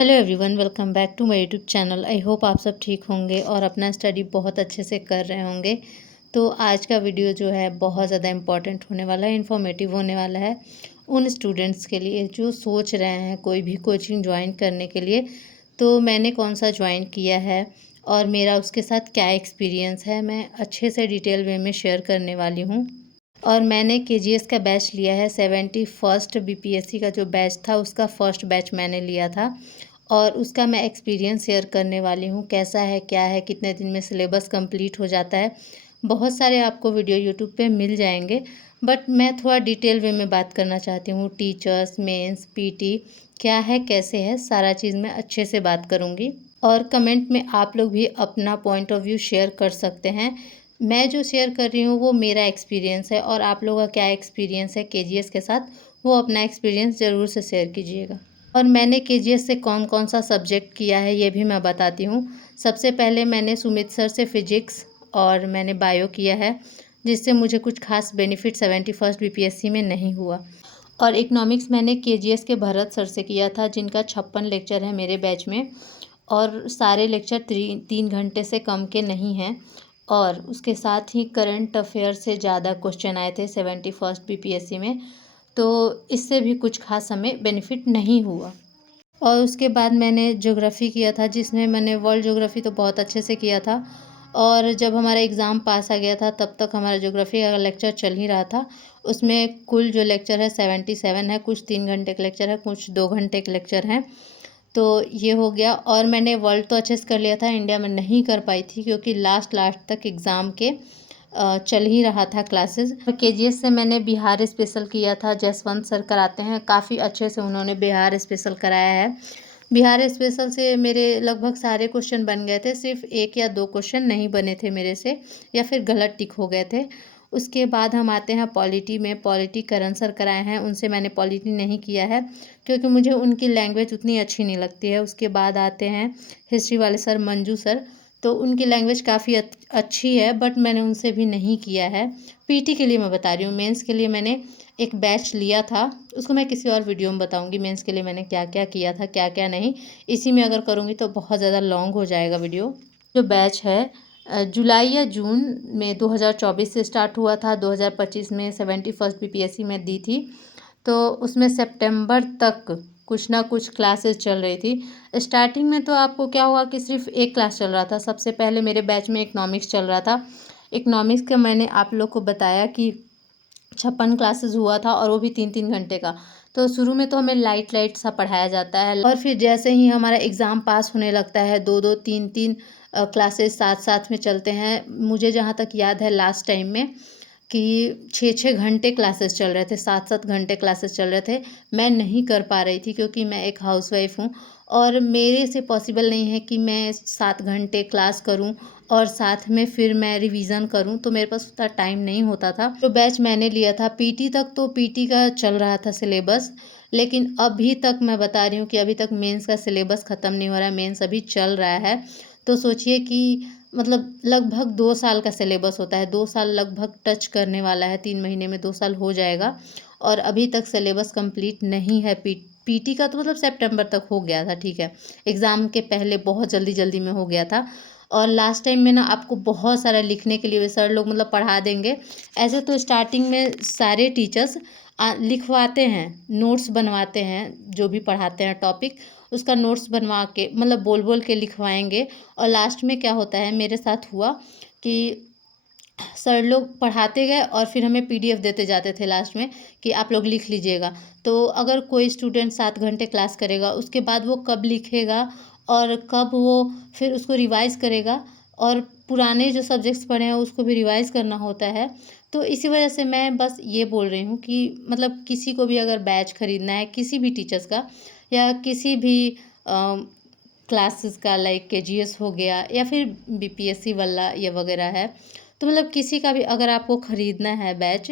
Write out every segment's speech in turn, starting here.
Hello everyone, welcome back to my YouTube channel. I hope आप सब ठीक होंगे और अपना स्टडी बहुत अच्छे से कर रहे होंगे। तो आज का वीडियो जो है बहुत ज़्यादा इम्पॉर्टेंट होने वाला है, इन्फॉर्मेटिव होने वाला है उन स्टूडेंट्स के लिए जो सोच रहे हैं कोई भी कोचिंग ज्वाइन करने के लिए। तो मैंने कौन सा ज्वाइन किया है और मेरा उसके साथ क्या एक्सपीरियंस है, मैं अच्छे से डिटेल वे में शेयर करने वाली हूँ। और मैंने केजीएस का बैच लिया है, 71st बीपीएससी का जो बैच था उसका फर्स्ट बैच मैंने लिया था। और उसका मैं एक्सपीरियंस शेयर करने वाली हूँ, कैसा है, क्या है, कितने दिन में सिलेबस कंप्लीट हो जाता है। बहुत सारे आपको वीडियो यूट्यूब पे मिल जाएंगे, बट मैं थोड़ा डिटेल वे में बात करना चाहती हूँ। टीचर्स, मेंस, पीटी क्या है, कैसे है, सारा चीज़ मैं अच्छे से बात करूँगी। और कमेंट में आप लोग भी अपना पॉइंट ऑफ व्यू शेयर कर सकते हैं। मैं जो शेयर कर रही हूँ वो मेरा एक्सपीरियंस है, और आप लोगों का क्या एक्सपीरियंस है केजीएस के साथ, वो अपना एक्सपीरियंस ज़रूर से शेयर कीजिएगा। और मैंने केजीएस से कौन कौन सा सब्जेक्ट किया है ये भी मैं बताती हूँ। सबसे पहले मैंने सुमित सर से फिजिक्स और मैंने बायो किया है, जिससे मुझे कुछ खास बेनिफिट 71st बीपीएससी में नहीं हुआ। और इकोनॉमिक्स मैंने केजीएस के भरत सर से किया था, जिनका 56 लेक्चर है मेरे बैच में, और सारे लेक्चर 3 घंटे से कम के नहीं हैं। और उसके साथ ही करंट अफेयर से ज़्यादा क्वेश्चन आए थे 71st बीपीएससी में, तो इससे भी कुछ खास हमें बेनिफिट नहीं हुआ। और उसके बाद मैंने ज्योग्राफ़ी किया था, जिसमें मैंने वर्ल्ड ज्योग्राफ़ी तो बहुत अच्छे से किया था। और जब हमारा एग्ज़ाम पास आ गया था तब तक हमारा ज्योग्राफ़ी का लेक्चर चल ही रहा था। उसमें कुल जो लेक्चर है 77 है, कुछ 3 घंटे के लेक्चर है, कुछ 2 घंटे के लेक्चर हैं। तो ये हो गया। और मैंने वर्ल्ड तो अच्छे से कर लिया था, इंडिया में नहीं कर पाई थी क्योंकि लास्ट लास्ट तक एग्ज़ाम के चल ही रहा था क्लासेस। केजीएस से मैंने बिहार स्पेशल किया था, जसवंत सर कराते हैं, काफ़ी अच्छे से उन्होंने बिहार स्पेशल कराया है। बिहार स्पेशल से मेरे लगभग सारे क्वेश्चन बन गए थे, सिर्फ 1 या 2 क्वेश्चन नहीं बने थे मेरे से, या फिर गलत टिक हो गए थे। उसके बाद हम आते हैं पॉलिटी में। पॉलिटी करण सर कराए हैं, उनसे मैंने पॉलिटी नहीं किया है क्योंकि मुझे उनकी लैंग्वेज उतनी अच्छी नहीं लगती है। उसके बाद आते हैं हिस्ट्री वाले सर, मंजू सर, तो उनकी लैंग्वेज काफ़ी अच्छी है, बट मैंने उनसे भी नहीं किया है। पीटी के लिए मैं बता रही हूँ। मेंस के लिए मैंने एक बैच लिया था, उसको मैं किसी और वीडियो में बताऊंगी मेंस के लिए मैंने क्या क्या किया था, क्या क्या नहीं। इसी में अगर करूँगी तो बहुत ज़्यादा लॉन्ग हो जाएगा वीडियो। जो बैच है जुलाई या जून में 2024 से स्टार्ट हुआ था, 2025 में 71st बीपीएससी में दी थी। तो उसमें सितंबर तक कुछ ना कुछ क्लासेस चल रही थी। स्टार्टिंग में तो आपको क्या हुआ कि सिर्फ एक क्लास चल रहा था। सबसे पहले मेरे बैच में इकोनॉमिक्स चल रहा था। इकोनॉमिक्स का मैंने आप लोग को बताया कि 56 क्लासेस हुआ था, और वो भी 3-3 घंटे का। तो शुरू में तो हमें लाइट लाइट सा पढ़ाया जाता है, और फिर जैसे ही हमारा एग्ज़ाम पास होने लगता है 2-2 3-3 क्लासेस साथ साथ में चलते हैं। मुझे जहाँ तक याद है लास्ट टाइम में कि 6-6 घंटे क्लासेस चल रहे थे, 7-7 घंटे क्लासेस चल रहे थे। मैं नहीं कर पा रही थी क्योंकि मैं एक हाउसवाइफ हूँ, और मेरे से पॉसिबल नहीं है कि मैं 7 घंटे क्लास करूँ और साथ में फिर मैं रिवीज़न करूँ, तो मेरे पास उतना टाइम नहीं होता था। जो बैच मैंने लिया था पीटी तक, तो पीटी का चल रहा था सिलेबस, लेकिन अभी तक मैं बता रही हूँ कि अभी तक मेंस का सिलेबस ख़त्म नहीं हो रहा है, मेंस अभी चल रहा है। तो सोचिए कि मतलब लगभग 2 साल का सिलेबस होता है, 2 साल लगभग टच करने वाला है, 3 महीने में 2 साल हो जाएगा, और अभी तक सिलेबस कंप्लीट नहीं है। पीटी का तो मतलब सितंबर तक हो गया था, ठीक है, एग्ज़ाम के पहले बहुत जल्दी जल्दी में हो गया था। और लास्ट टाइम में ना आपको बहुत सारा लिखने के लिए सर लोग मतलब पढ़ा देंगे। ऐसे तो स्टार्टिंग में सारे टीचर्स लिखवाते हैं, नोट्स बनवाते हैं, जो भी पढ़ाते हैं टॉपिक उसका नोट्स बनवा के मतलब बोल बोल के लिखवाएंगे। और लास्ट में क्या होता है, मेरे साथ हुआ कि सर लोग पढ़ाते गए और फिर हमें पीडीएफ देते जाते थे लास्ट में कि आप लोग लिख लीजिएगा। तो अगर कोई स्टूडेंट 7 घंटे क्लास करेगा, उसके बाद वो कब लिखेगा और कब वो फिर उसको रिवाइज़ करेगा, और पुराने जो सब्जेक्ट्स पढ़े हैं उसको भी रिवाइज़ करना होता है। तो इसी वजह से मैं बस ये बोल रही हूँ कि मतलब किसी को भी अगर बैच ख़रीदना है किसी भी टीचर्स का, या किसी भी क्लासेस का, लाइक केजीएस हो गया या फिर बीपीएससी वाला ये वगैरह है, तो मतलब किसी का भी अगर आपको ख़रीदना है बैच,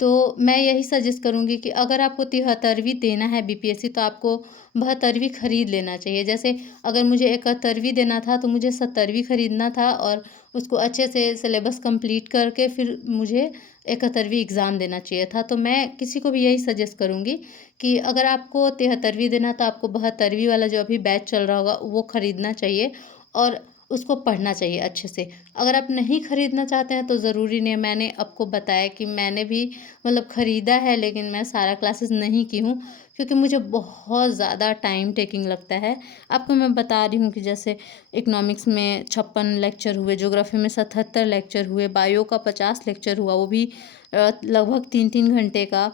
तो मैं यही सजेस्ट करूँगी कि अगर आपको 73वीं देना है बीपीएससी तो आपको 72वीं खरीद लेना चाहिए। जैसे अगर मुझे 71वीं देना था तो मुझे 70वीं खरीदना था और उसको अच्छे से सिलेबस कंप्लीट करके फिर मुझे 71वीं एग्ज़ाम देना चाहिए था। तो मैं किसी को भी यही सजेस्ट करूँगी कि अगर आपको 73वीं देना तो आपको 72वीं वाला जो अभी बैच चल रहा होगा वो खरीदना चाहिए और उसको पढ़ना चाहिए अच्छे से। अगर आप नहीं खरीदना चाहते हैं तो ज़रूरी नहीं है, मैंने आपको बताया कि मैंने भी मतलब ख़रीदा है लेकिन मैं सारा क्लासेस नहीं की हूँ क्योंकि मुझे बहुत ज़्यादा टाइम टेकिंग लगता है। आपको मैं बता रही हूँ कि जैसे इकोनॉमिक्स में 56 लेक्चर हुए, ज्योग्राफी में 77 लेक्चर हुए, बायो का 50 लेक्चर हुआ, वो भी लगभग 3-3 घंटे का।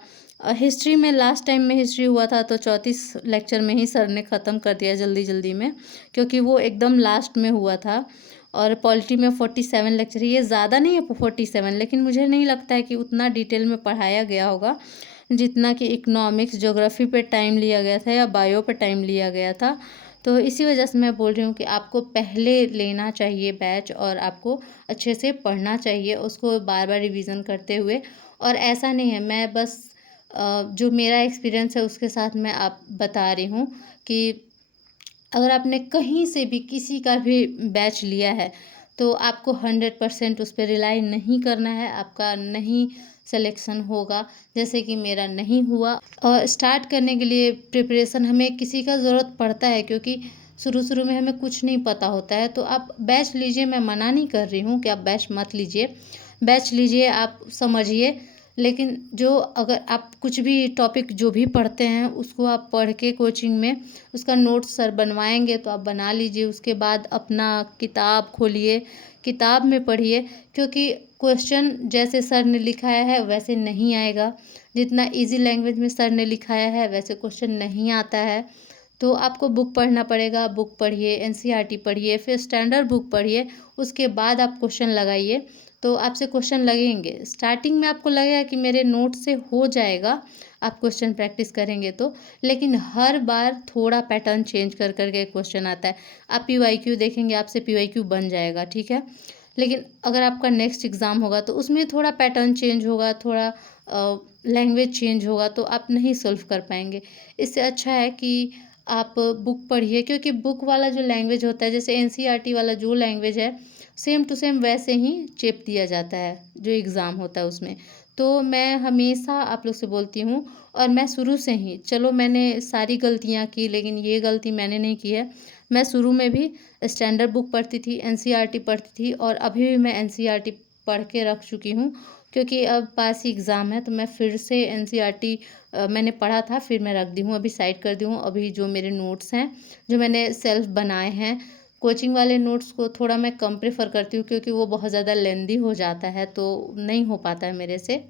हिस्ट्री में लास्ट टाइम में हिस्ट्री हुआ था तो 34 लेक्चर में ही सर ने ख़त्म कर दिया जल्दी जल्दी में, क्योंकि वो एकदम लास्ट में हुआ था। और पॉलिटी में 47 लेक्चर, ये ज़्यादा नहीं है 47, लेकिन मुझे नहीं लगता है कि उतना डिटेल में पढ़ाया गया होगा जितना कि इकोनॉमिक्स ज्योग्राफी पे टाइम लिया गया था या बायो पे टाइम लिया गया था। तो इसी वजह से मैं बोल रही हूँ कि आपको पहले लेना चाहिए बैच और आपको अच्छे से पढ़ना चाहिए उसको बार बार रिवीजन करते हुए। और ऐसा नहीं है, मैं बस जो मेरा एक्सपीरियंस है उसके साथ मैं आप बता रही हूँ कि अगर आपने कहीं से भी किसी का भी बैच लिया है तो आपको 100% उस पर रिलाई नहीं करना है, आपका नहीं सिलेक्शन होगा जैसे कि मेरा नहीं हुआ। और स्टार्ट करने के लिए प्रिपरेशन हमें किसी का ज़रूरत पड़ता है क्योंकि शुरू शुरू में हमें कुछ नहीं पता होता है। तो आप बैच लीजिए, मैं मना नहीं कर रही हूँ कि आप बैच मत लीजिए, बैच लीजिए, आप समझिए। लेकिन जो अगर आप कुछ भी टॉपिक जो भी पढ़ते हैं उसको आप पढ़ के कोचिंग में उसका नोट्स सर बनवाएंगे तो आप बना लीजिए। उसके बाद अपना किताब खोलिए, किताब में पढ़िए, क्योंकि क्वेश्चन जैसे सर ने लिखाया है वैसे नहीं आएगा। जितना इजी लैंग्वेज में सर ने लिखाया है वैसे क्वेश्चन नहीं आता है। तो आपको बुक पढ़ना पड़ेगा, बुक पढ़िए, एनसीईआरटी पढ़िए, फिर स्टैंडर्ड बुक पढ़िए, उसके बाद आप क्वेश्चन लगाइए। तो आपसे क्वेश्चन लगेंगे, स्टार्टिंग में आपको लगेगा कि मेरे नोट से हो जाएगा, आप क्वेश्चन प्रैक्टिस करेंगे तो, लेकिन हर बार थोड़ा पैटर्न चेंज कर करके क्वेश्चन आता है। आप पीवाईक्यू देखेंगे, आपसे पीवाईक्यू बन जाएगा, ठीक है। लेकिन अगर आपका नेक्स्ट एग्ज़ाम होगा तो उसमें थोड़ा पैटर्न चेंज होगा, थोड़ा लैंग्वेज चेंज होगा तो आप नहीं सॉल्व कर पाएंगे। इससे अच्छा है कि आप बुक पढ़िए, क्योंकि बुक वाला जो लैंग्वेज होता है, जैसे एनसीईआरटी वाला जो लैंग्वेज है सेम टू सेम वैसे ही चेप दिया जाता है जो एग्ज़ाम होता है उसमें। तो मैं हमेशा आप लोग से बोलती हूँ, और मैं शुरू से ही, चलो मैंने सारी गलतियाँ की लेकिन ये गलती मैंने नहीं की है। मैं शुरू में भी स्टैंडर्ड बुक पढ़ती थी, एनसीईआरटी पढ़ती थी, और अभी भी मैं एनसीईआरटी पढ़ के रख चुकी हूँ, क्योंकि अब पास ही एग्ज़ाम है तो मैं फिर से एनसीईआरटी मैंने पढ़ा था फिर मैं रख दी हूँ, अभी साइड कर दी हूँ। अभी जो मेरे नोट्स हैं जो मैंने सेल्फ बनाए हैं, कोचिंग वाले नोट्स को थोड़ा मैं कम प्रेफर करती हूँ क्योंकि वो बहुत ज़्यादा लेंदी हो जाता है तो नहीं हो पाता है मेरे से।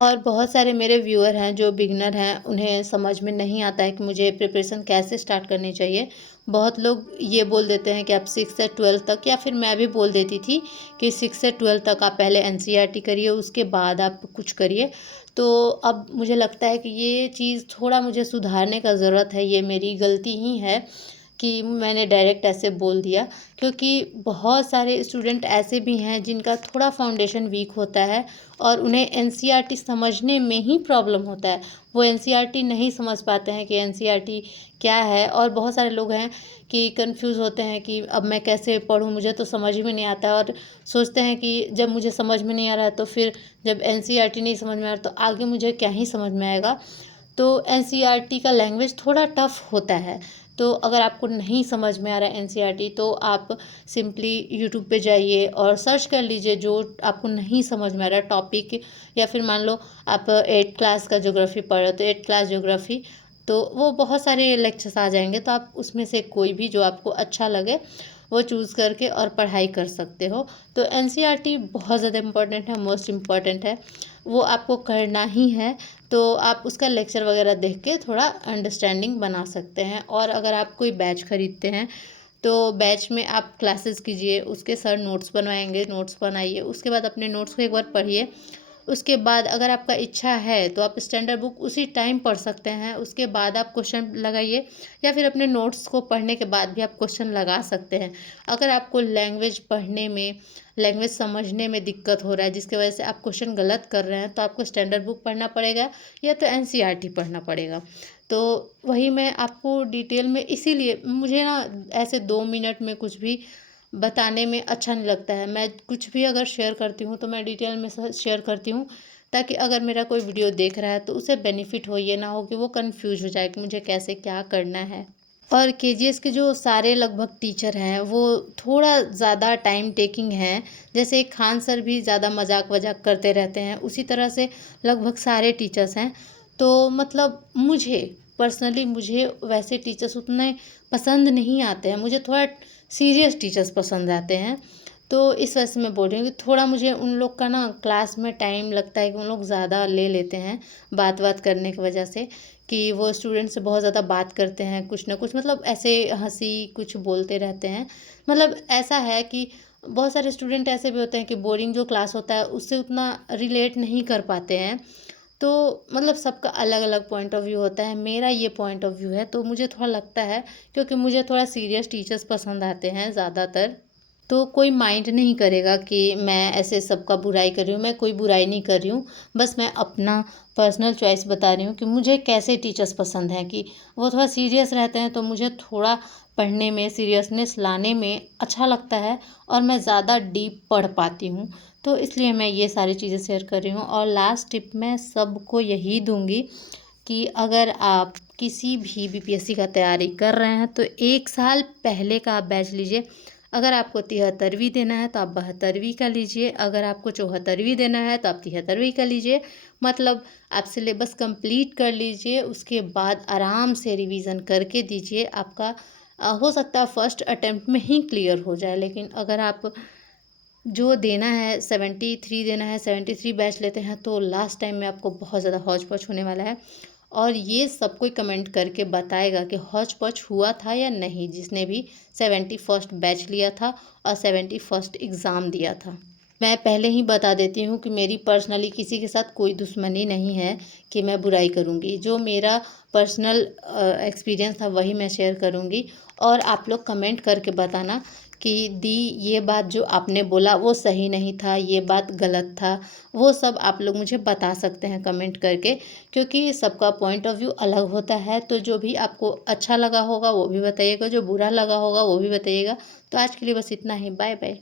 और बहुत सारे मेरे व्यूअर हैं जो बिगनर हैं, उन्हें समझ में नहीं आता है कि मुझे प्रिपरेशन कैसे स्टार्ट करनी चाहिए। बहुत लोग ये बोल देते हैं कि आप 6 से 12 तक, या फिर मैं भी बोल देती थी कि 6 से 12 तक आप पहले एनसीईआरटी करिए उसके बाद आप कुछ करिए। तो अब मुझे लगता है कि ये चीज़ थोड़ा मुझे सुधारने का ज़रूरत है, ये मेरी गलती ही है कि मैंने डायरेक्ट ऐसे बोल दिया। क्योंकि बहुत सारे स्टूडेंट ऐसे भी हैं जिनका थोड़ा फाउंडेशन वीक होता है और उन्हें एनसीईआरटी समझने में ही प्रॉब्लम होता है। वो एनसीईआरटी नहीं समझ पाते हैं कि एनसीईआरटी क्या है, और बहुत सारे लोग हैं कि कंफ्यूज होते हैं कि अब मैं कैसे पढूँ, मुझे तो समझ में नहीं आता, और सोचते हैं कि जब मुझे समझ में नहीं आ रहा है तो फिर जब एनसीईआरटी नहीं समझ में आ रहा तो आगे मुझे क्या ही समझ में आएगा। तो एनसीईआरटी का लैंग्वेज थोड़ा टफ होता है। तो अगर आपको नहीं समझ में आ रहा है एनसीईआरटी तो आप सिंपली यूट्यूब पे जाइए और सर्च कर लीजिए जो आपको नहीं समझ में आ रहा है टॉपिक। या फिर मान लो आप 8th क्लास का ज्योग्राफी पढ़ रहे हो तो 8th क्लास ज्योग्राफी, तो वो बहुत सारे लेक्चर्स आ जाएंगे, तो आप उसमें से कोई भी जो आपको अच्छा लगे वो चूज़ करके और पढ़ाई कर सकते हो। तो एनसीईआरटी बहुत ज़्यादा इम्पोर्टेंट है, मोस्ट इम्पॉर्टेंट है, वो आपको करना ही है। तो आप उसका लेक्चर वगैरह देख के थोड़ा अंडरस्टैंडिंग बना सकते हैं। और अगर आप कोई बैच खरीदते हैं तो बैच में आप क्लासेस कीजिए, उसके सर नोट्स बनवाएंगे, नोट्स बनाइए, उसके बाद अपने नोट्स को एक बार पढ़िए। उसके बाद अगर आपका इच्छा है तो आप स्टैंडर्ड बुक उसी टाइम पढ़ सकते हैं, उसके बाद आप क्वेश्चन लगाइए, या फिर अपने नोट्स को पढ़ने के बाद भी आप क्वेश्चन लगा सकते हैं। अगर आपको लैंग्वेज पढ़ने में, लैंग्वेज समझने में दिक्कत हो रहा है जिसकी वजह से आप क्वेश्चन गलत कर रहे हैं, तो आपको स्टैंडर्ड बुक पढ़ना पड़ेगा या तो एनसीईआरटी पढ़ना पड़ेगा। तो वही मैं आपको डिटेल में, इसीलिए मुझे ना ऐसे 2 मिनट में कुछ भी बताने में अच्छा नहीं लगता है। मैं कुछ भी अगर शेयर करती हूँ तो मैं डिटेल में शेयर करती हूँ, ताकि अगर मेरा कोई वीडियो देख रहा है तो उसे बेनिफिट हो, ये ना हो कि वो कंफ्यूज हो जाए कि मुझे कैसे क्या करना है। और केजीएस के जो सारे लगभग टीचर हैं वो थोड़ा ज़्यादा टाइम टेकिंग हैं। जैसे खान सर भी ज़्यादा मजाक वजाक करते रहते हैं, उसी तरह से लगभग सारे टीचर्स हैं। तो मतलब मुझे पर्सनली, मुझे वैसे टीचर्स उतने पसंद नहीं आते हैं, मुझे थोड़ा सीरियस टीचर्स पसंद आते हैं। तो इस वजह से मैं बोल रही हूँ कि थोड़ा मुझे उन लोग का ना क्लास में टाइम लगता है कि उन लोग ज़्यादा ले लेते हैं, बात करने की वजह से, कि वो स्टूडेंट से बहुत ज़्यादा बात करते हैं, कुछ ना कुछ मतलब ऐसे हंसी कुछ बोलते रहते हैं। मतलब ऐसा है कि बहुत सारे स्टूडेंट ऐसे भी होते हैं कि बोरिंग जो क्लास होता है उससे उतना रिलेट नहीं कर पाते हैं। तो मतलब सबका अलग अलग पॉइंट ऑफ व्यू होता है, मेरा ये पॉइंट ऑफ व्यू है, तो मुझे थोड़ा लगता है, क्योंकि मुझे थोड़ा सीरियस टीचर्स पसंद आते हैं ज़्यादातर। तो कोई माइंड नहीं करेगा कि मैं ऐसे सबका बुराई कर रही हूँ, मैं कोई बुराई नहीं कर रही हूँ। बस मैं अपना पर्सनल चॉइस बता रही हूँ कि मुझे कैसे टीचर्स पसंद हैं, कि वो थोड़ा सीरियस रहते हैं तो मुझे थोड़ा पढ़ने में सीरियसनेस लाने में अच्छा लगता है, और मैं ज़्यादा डीप पढ़ पाती हूँ। तो इसलिए मैं ये सारी चीज़ें शेयर कर रही हूँ। और लास्ट टिप मैं सबको यही दूँगी कि अगर आप किसी भी बीपीएससी का तैयारी कर रहे हैं तो 1 साल पहले का आप बैच लीजिए। अगर आपको 73वीं देना है तो आप 72वीं का लीजिए, अगर आपको 74वीं देना है तो आप 73वीं का लीजिए। मतलब आप सिलेबस कंप्लीट कर लीजिए, उसके बाद आराम से रिवीजन करके दीजिए। आपका हो सकता है फर्स्ट अटेम्प्ट में ही क्लियर हो जाए, लेकिन अगर आप जो देना है 73 देना है, 73 बैच लेते हैं, तो लास्ट टाइम में आपको बहुत ज़्यादा हौच-पौच होने वाला है। और ये सब कोई कमेंट करके बताएगा कि हौच-पौच हुआ था या नहीं, जिसने भी 71st बैच लिया था और 71st एग्ज़ाम दिया था। मैं पहले ही बता देती हूँ कि मेरी पर्सनली किसी के साथ कोई दुश्मनी नहीं है कि मैं बुराई करूँगी। जो मेरा पर्सनल एक्सपीरियंस था वही मैं शेयर करूँगी। और आप लोग कमेंट करके बताना कि दी, ये बात जो आपने बोला वो सही नहीं था, ये बात गलत था। वो सब आप लोग मुझे बता सकते हैं कमेंट करके, क्योंकि सबका पॉइंट ऑफ व्यू अलग होता है। तो जो भी आपको अच्छा लगा होगा वो भी बताइएगा, जो बुरा लगा होगा वो भी बताइएगा। तो आज के लिए बस इतना ही। Bye bye.